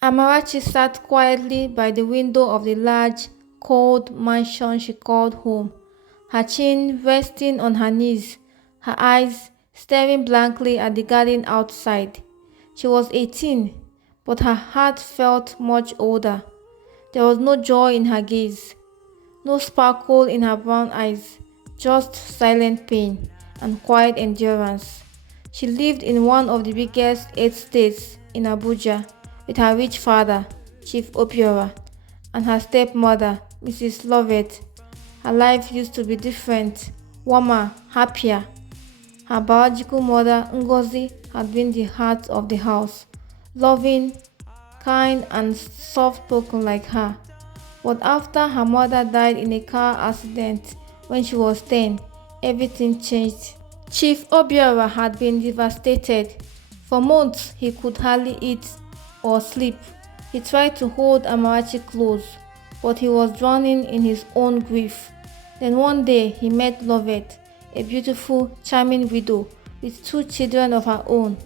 Amarachi sat quietly by the window of the large, cold mansion she called home, her chin resting on her knees, her eyes staring blankly at the garden outside. She was 18, but her heart felt much older. There was no joy in her gaze, no sparkle in her brown eyes, just silent pain and quiet endurance. She lived in one of the biggest estates in Abuja with her rich father, Chief Opiora, and her stepmother, Mrs. Lovett. Her life used to be different, warmer, happier. Her biological mother, Ngozi, had been the heart of the house, loving, kind, and soft spoken like her. But after her mother died in a car accident when she was 10, everything changed. Chief Obiora had been devastated. For months, he could hardly eat or sleep. He tried to hold Amarachi close, but he was drowning in his own grief. Then one day, he met Lovett, a beautiful, charming widow with two children of her own.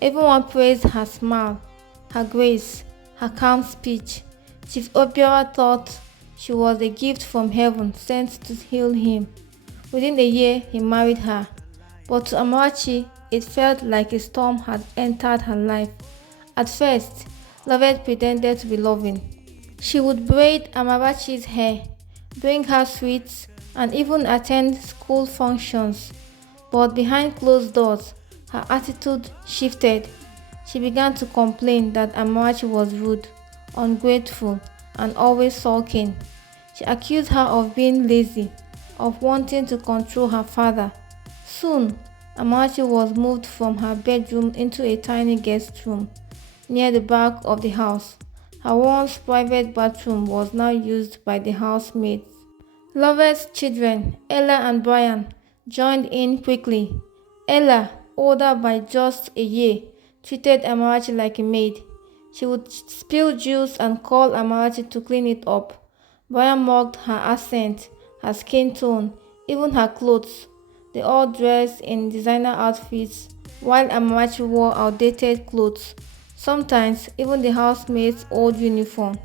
Everyone praised her smile, her grace, her calm speech. Chief Obiora thought she was a gift from heaven sent to heal him. Within a year, he married her. But to Amarachi, it felt like a storm had entered her life. At first, Lovett pretended to be loving. She would braid Amarachi's hair, bring her sweets, and even attend school functions. But behind closed doors, her attitude shifted. She began to complain that Amarachi was rude, ungrateful, and always sulking. She accused her of being lazy, of wanting to control her father. Soon, Amarachi was moved from her bedroom into a tiny guest room near the back of the house. Her once private bathroom was now used by the housemaids. Lovett's children, Ella and Brian, joined in quickly. Ella, older by just a year, treated Amarachi like a maid. She would spill juice and call Amarachi to clean it up. Brian mocked her accent, her skin tone, even her clothes. They all dressed in designer outfits, while Amarachi wore outdated clothes, sometimes even the housemaid's old uniform.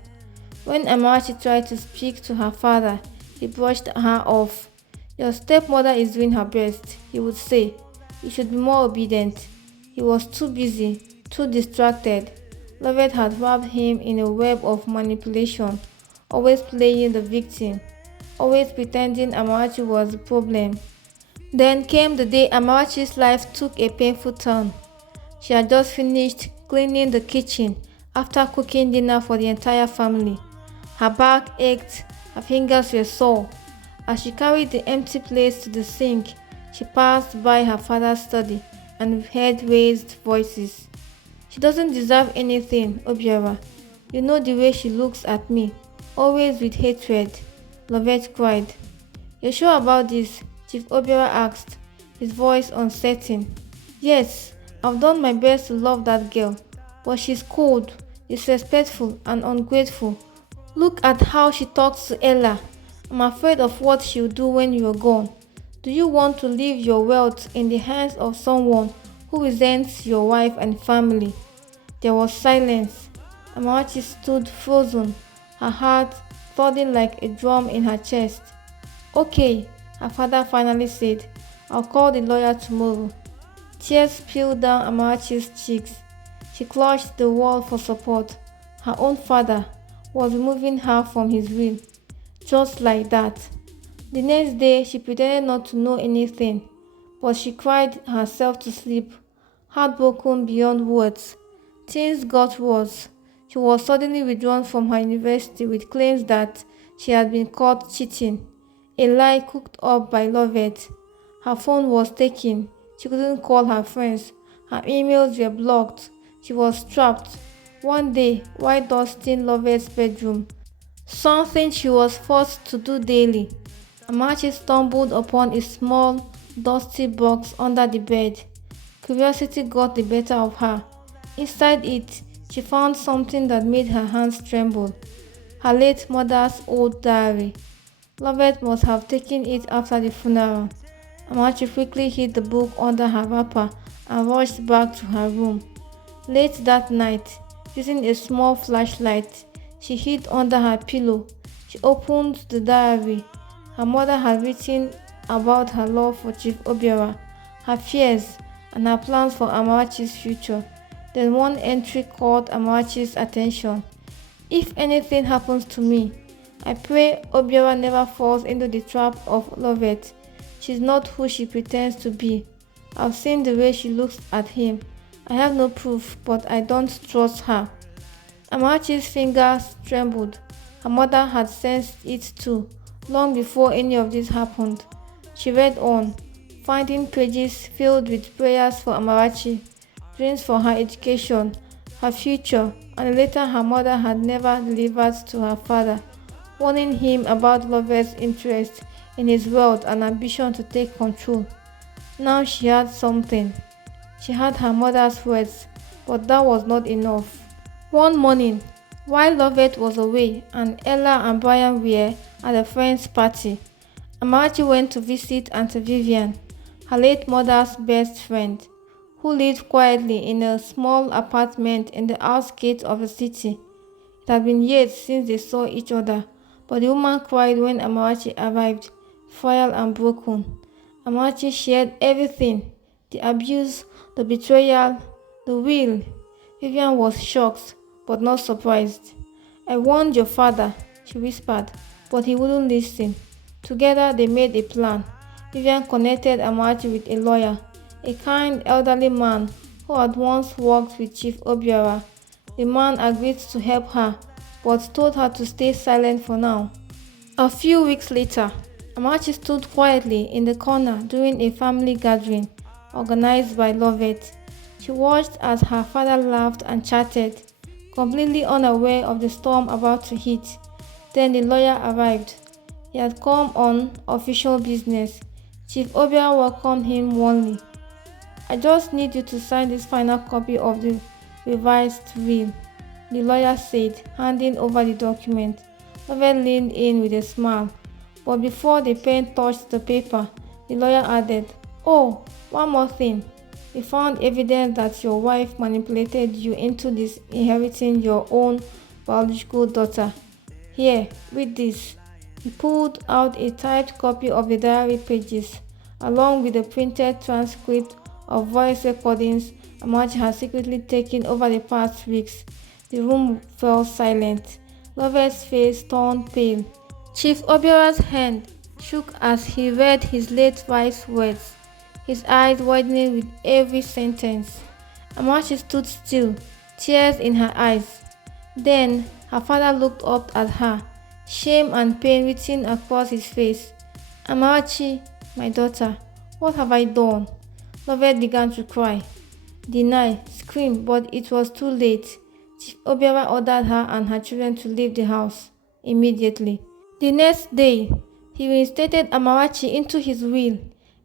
When Amarachi tried to speak to her father, he brushed her off. "Your stepmother is doing her best," he would say. "You should be more obedient." He was too busy, too distracted. Lovett had wrapped him in a web of manipulation, always playing the victim, always pretending Amarachi was the problem. Then came the day Amarachi's life took a painful turn. She had just finished cleaning the kitchen after cooking dinner for the entire family. Her back ached, her fingers were sore. As she carried the empty plates to the sink, she passed by her father's study and heard raised voices. "She doesn't deserve anything, Obiora. You know the way she looks at me, always with hatred," Lovett cried. "You're sure about this?" Chief Obiora asked, his voice uncertain. "Yes, I've done my best to love that girl, but she's cold, disrespectful, and ungrateful. Look at how she talks to Ella. I'm afraid of what she'll do when you're gone. Do you want to leave your wealth in the hands of someone who resents your wife and family?" There was silence. Amarachi stood frozen, her heart thudding like a drum in her chest. "Okay," her father finally said. "I'll call the lawyer tomorrow." Tears spilled down Amarachi's cheeks. She clutched the wall for support. Her own father was removing her from his will, just like that. The next day, she pretended not to know anything, but she cried herself to sleep, heartbroken beyond words. Things got worse. She was suddenly withdrawn from her university with claims that she had been caught cheating, a lie cooked up by Lovett. Her phone was taken. She couldn't call her friends. Her emails were blocked. She was trapped. One day, while dusting Lovett's bedroom, something she was forced to do daily, Amarachi stumbled upon a small, dusty box under the bed. Curiosity got the better of her. Inside it, she found something that made her hands tremble. Her late mother's old diary. Lovett must have taken it after the funeral. Amarachi quickly hid the book under her wrapper and rushed back to her room. Late that night, using a small flashlight she hid under her pillow. She opened the diary her mother had written about her love for Chief Obiora, her fears, and her plans for Amarachi's future. Then one entry caught Amarachi's attention. If anything happens to me, I pray Obiora never falls into the trap of Lovett. She's not who she pretends to be. I've seen the way she looks at him. I have no proof, but I don't trust her. Amarachi's fingers trembled. Her mother had sensed it too, long before any of this happened. She read on, finding pages filled with prayers for Amarachi, dreams for her education, her future, and a letter her mother had never delivered to her father, warning him about Lovett's interest in his wealth and ambition to take control. Now she had something. She had her mother's words, but that was not enough. One morning, while Lovett was away and Ella and Brian were at a friend's party, Amarachi went to visit Auntie Vivian, her late mother's best friend, who lived quietly in a small apartment in the outskirts of the city. It had been years since they saw each other, but the woman cried when Amarachi arrived, frail and broken. Amarachi shared everything: the abuse, the betrayal, the will. Vivian was shocked, but not surprised. I warned your father, she whispered, but he wouldn't listen. Together they made a plan. Vivian connected Amarachi with a lawyer, a kind elderly man who had once worked with Chief Obiora. The man agreed to help her, but told her to stay silent for now. A few weeks later, Amarachi stood quietly in the corner during a family gathering organized by Lovett. She watched as her father laughed and chatted, completely unaware of the storm about to hit. Then the lawyer arrived. He had come on official business. Chief Obiora welcomed him warmly. I just need you to sign this final copy of the revised will, the lawyer said, handing over the document. Lovett leaned in with a smile, but before the pen touched the paper, the lawyer added, "Oh, one more thing. We found evidence that your wife manipulated you into disinheriting your own biological daughter. Here, read this." He pulled out a typed copy of the diary pages, along with a printed transcript of voice recordings Amarachi had secretly taken over the past weeks. The room fell silent. Lovett's face turned pale. Chief Obiora's hand shook as he read his late wife's words, his eyes widening with every sentence. Amarachi stood still, tears in her eyes. Then her father looked up at her, shame and pain written across his face. "Amarachi, my daughter, what have I done?" Lovett began to cry, deny, scream, but it was too late. Chief Obiora ordered her and her children to leave the house immediately. The next day, he reinstated Amarachi into his will,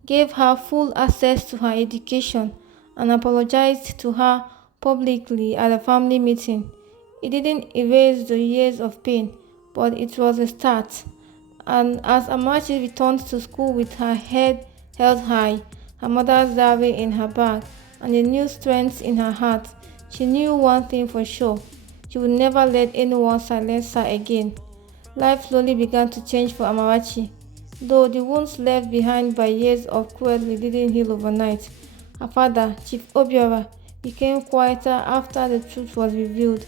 gave her full access to her education, and apologized to her publicly at a family meeting. It didn't erase the years of pain, but it was a start. And as Amarachi returned to school with her head held high, her mother's diary in her bag, and a new strength in her heart, she knew one thing for sure: she would never let anyone silence her again. Life slowly began to change for Amarachi, though the wounds left behind by years of cruelty didn't heal overnight. Her father, Chief Obiora, became quieter after the truth was revealed.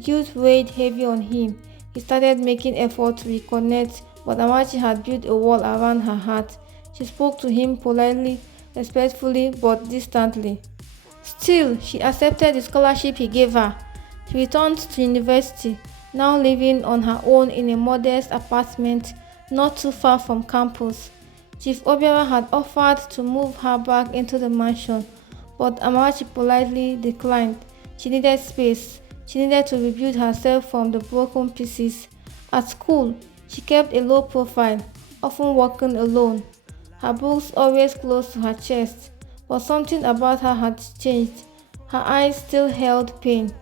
Guilt weighed heavy on him. He started making efforts to reconnect, but Amarachi had built a wall around her heart. She spoke to him politely, respectfully, but distantly. Still, she accepted the scholarship he gave her. She returned to university, now living on her own in a modest apartment not too far from campus. Chief Obiora had offered to move her back into the mansion, but Amarachi politely declined. She needed space. She needed to rebuild herself from the broken pieces. At school, she kept a low profile, often working alone, her books always close to her chest, but something about her had changed. Her eyes still held pain,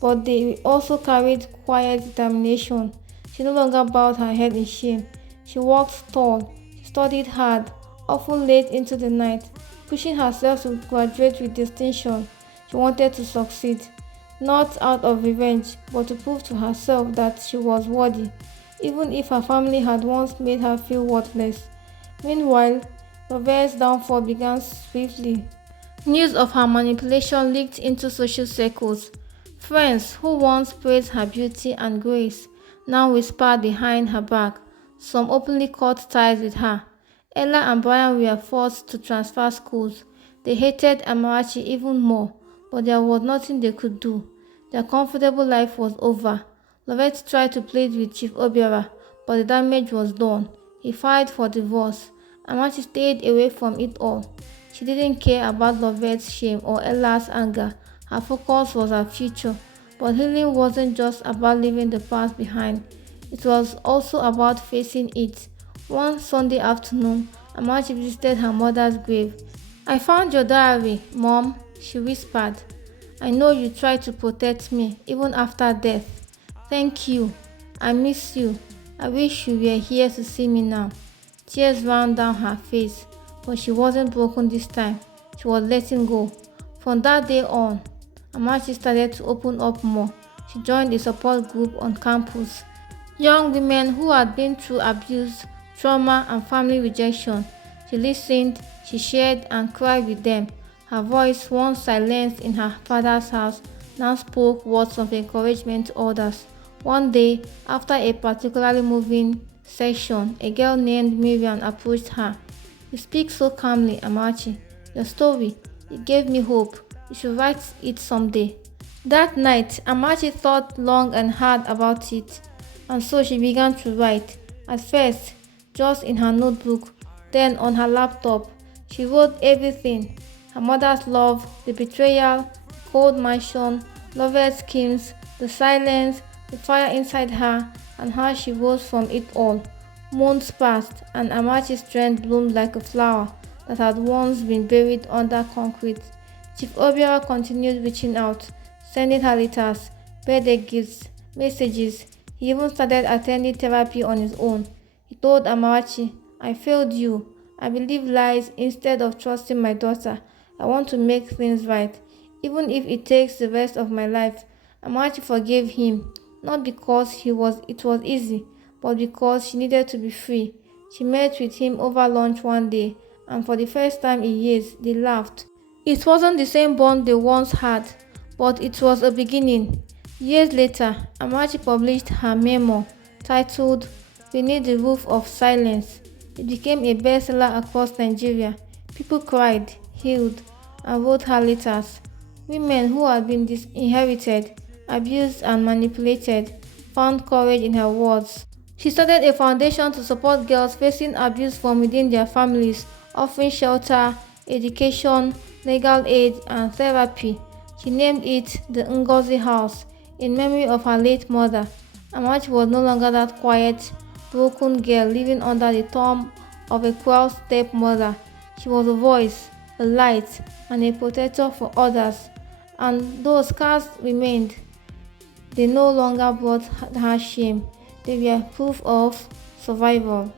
but they also carried quiet determination. She no longer bowed her head in shame. She walked tall, she studied hard, often late into the night, pushing herself to graduate with distinction. She wanted to succeed. not out of revenge, but to prove to herself that she was worthy, even if her family had once made her feel worthless. Meanwhile, Lovelle's downfall began swiftly. News of her manipulation leaked into social circles. Friends who once praised her beauty and grace now whispered behind her back. Some openly cut ties with her. Ella and Brian were forced to transfer schools. They hated Amarachi even more, but there was nothing they could do. Their comfortable life was over. Lovett tried to plead with Chief Obiora, but the damage was done. He filed for divorce. Amarachi stayed away from it all. She didn't care about Lovett's shame or Ella's anger. Her focus was her future. But healing wasn't just about leaving the past behind. It was also about facing it. One Sunday afternoon, Amarachi visited her mother's grave. "I found your diary, Mom," she whispered. "I know you tried to protect me, even after death. Thank you. I miss you. I wish you were here to see me now." Tears ran down her face, but she wasn't broken this time. She was letting go. From that day on, Amarachi started to open up more. She joined a support group on campus. Young women who had been through abuse, trauma, and family rejection. She listened, she shared, and cried with them. Her voice, once silenced in her father's house, now spoke words of encouragement to others. One day, after a particularly moving session, a girl named Miriam approached her. "You speak so calmly, Amarachi. Your story, it gave me hope. You should write it someday." That night, Amarachi thought long and hard about it, and so she began to write. At first, just in her notebook, then on her laptop. She wrote everything: her mother's love, the betrayal, the cold mansion, Lovett's schemes, the silence, the fire inside her, and how she rose from it all. Months passed, and Amarachi's strength bloomed like a flower that had once been buried under concrete. Chief Obiora continued reaching out, sending her letters, birthday gifts, messages. He even started attending therapy on his own. He told Amarachi, "I failed you. I believe lies instead of trusting my daughter. I want to make things right, even if it takes the rest of my life." Amarachi forgave him, not because it was easy, but because she needed to be free. She met with him over lunch one day, and for the first time in years, they laughed. It wasn't the same bond they once had, but it was a beginning. Years later, Amarachi published her memoir titled "Beneath the Roof of Silence." It became a bestseller across Nigeria. People cried, healed, and wrote her letters. Women who had been disinherited, abused, and manipulated found courage in her words. She started a foundation to support girls facing abuse from within their families, offering shelter, education, legal aid, and therapy. She named it the Ngozi House in memory of her late mother. Amarachi was no longer that quiet, broken girl living under the thumb of a cruel stepmother. She was a voice, a light, and a protector for others. And though scars remained, they no longer brought her shame. They were proof of survival.